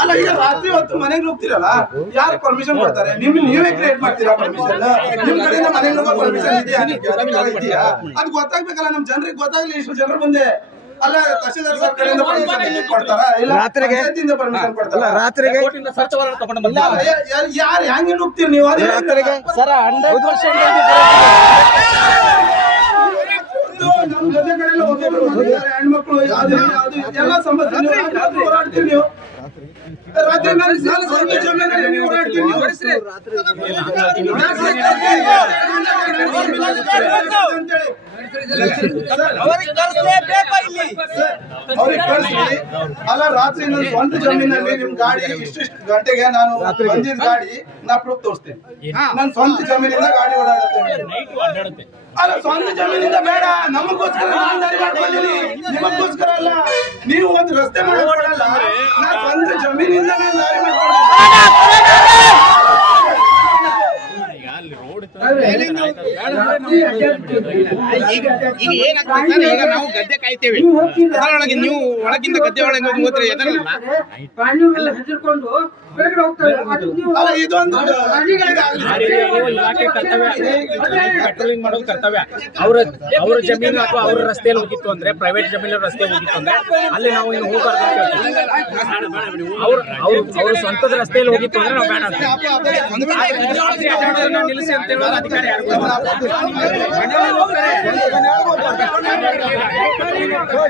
ಅಲ್ಲ ಈಗ ರಾತ್ರಿ ಹೊತ್ತು ಮನೆಗೆ ಹೋಗ್ತಿರಲ್ಲ ಯಾರು ಪರ್ಮಿಷನ್ ಕೊಡ್ತಾರೆ? ನಿಮ್ ನೀವೇ ಕ್ರಿಯೇಟ್ ಮಾಡ್ತೀರಾ ಪರ್ಮಿಷನ್ ನಿಮ್ ಕಡೆಯಿಂದ ಮನೆಗೆ ಹೋಗೋ ಪರ್ಮಿಷನ್ ಇದೆಯಾ ಇದೆಯಾ? ಅದು ಗೊತ್ತಾಗ್ಬೇಕಲ್ಲ ನಮ್ ಜನರಿಗೆ ಗೊತ್ತಾಗ್ಲಿ ಇಷ್ಟು ಜನರ ಮುಂದೆ ಅಲ್ಲ ತಹಶೀಲ್ದಾರ್ ಸರ್ ಕಡೆಯಿಂದ ಪರ್ಮಿಷನ್ ಕೊಡ್ತಾರ? ಇಲ್ಲ ರಾತ್ರಿಗೆ? ಪರ್ಮಿಷನ್ ಕೊಡ್ತಾರ? ರಾತ್ರಿಗೆ ಯಾರು ಹೆಂಗೆ ನುಗ್ತೀರಿ ನೀವು? ಅದೇ ರಾತ್ರಿಗೆ ಸರ್ ಹಂಡ್ರೆಡ್ ಪರ್ಸೆಂಟ್ ಎಲ್ಲ ಸಮಸ್ಯೆ ನೀವು ರಾತ್ರಿ ಹೋರಾಡ್ತೀರಿ ನೀವು ರಾತ್ರಿ ನೀವು ಅವ್ರಿಗೆ ಕಳಿಸ್ರಿ ಅಲ್ಲ ರಾತ್ರಿ ನನ್ನ ಸ್ವಂತ ಜಮೀನಲ್ಲಿ ನಿಮ್ ಗಾಡಿ ಇಷ್ಟಿಷ್ಟು ಗಂಟೆಗೆ ನಾನು ಬಂದಿದ್ದ ಗಾಡಿ ನಾ ಪ್ರೂಫ್ ತೋರಿಸ್ತೇನೆ. ನನ್ನ ಸ್ವಂತ ಜಮೀನಿಂದ ಗಾಡಿ ಓಡಾಡುತ್ತೆ. ಅಲ್ಲ ಸ್ವಂತ ಜಮೀನಿಂದ ಬೇಡ. ನಮಗೋಸ್ಕರ ನಾನು ಮಾಡ್ಕೊಂಡಿನಿ ನಿಮಗೋಸ್ಕರ ಅಲ್ಲ. ನೀವು ಒಂದು ರಸ್ತೆ ಮಾಡಿ ನಾ ಸ್ವಂತ ಜಮೀನಿಂದ ನಾನು ದಾರಿ ಈಗ ಏನಾಗ್ತದೆ ನಾವು ಗದ್ದೆ ಕಾಯ್ತೇವೆ. ಅದರೊಳಗೆ ನೀವು ಒಳಗಿಂದ ಗದ್ದೆ ಒಳಗೆ ಹೋದ್ರೆ ಎದರಲ್ಲ? ಹೋಗ್ತಾರೆ ಕರ್ತವ್ಯ. ಪೆಟ್ರೋಲಿಂಗ್ ಮಾಡೋದು ಕರ್ತವ್ಯ. ಅವ್ರ ಅವ್ರ ಜಮೀನು ಅಥವಾ ಅವ್ರ ರಸ್ತೆಯಲ್ಲಿ ಹೋಗಿತ್ತು ಅಂದ್ರೆ ಪ್ರೈವೇಟ್ ಜಮೀನು ರಸ್ತೆ ಹೋಗಿತ್ತು ಅಂದ್ರೆ ಅಲ್ಲಿ ನಾವು ಇನ್ನು ಹೋಗಬಾರ್ದು ಅಂತ ಹೇಳ್ತೀವಿ. ಅವ್ರ ಅವ್ರ ಅವ್ರ ಸ್ವಂತದ ರಸ್ತೆಯಲ್ಲಿ ಹೋಗಿತ್ತು ಅಂದ್ರೆ ನಾವು ಬೇಡ ಅಂತ ನಿಲ್ಲಿಸಿ ಅಂತ ಹೇಳೋದು ಅಧಿಕಾರಿ ಯಾರು.